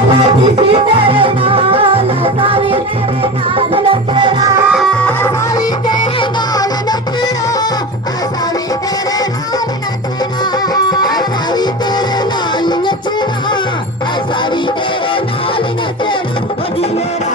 किसी तेरे नाल सावी तेरे नाल नचना सावी तेरे नाल नचना सावी तेरे नाल नचना सावी तेरे नाल नचना सावी तेरे नाल नचना बजी मेरा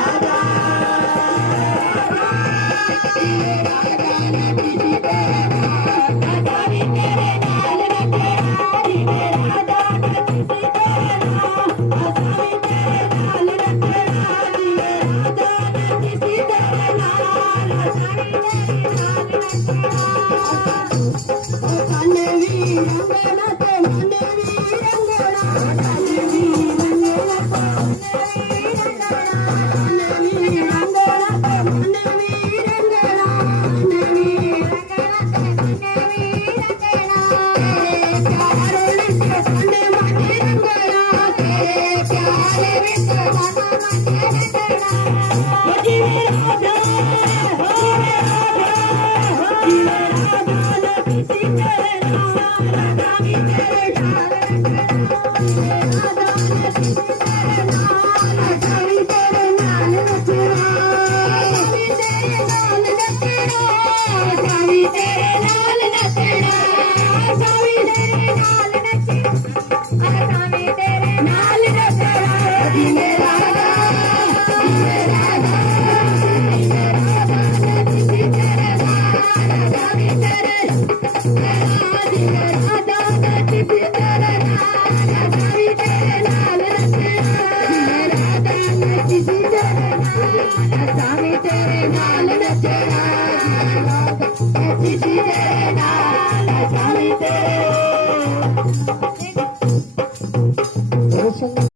Savi tere naal nache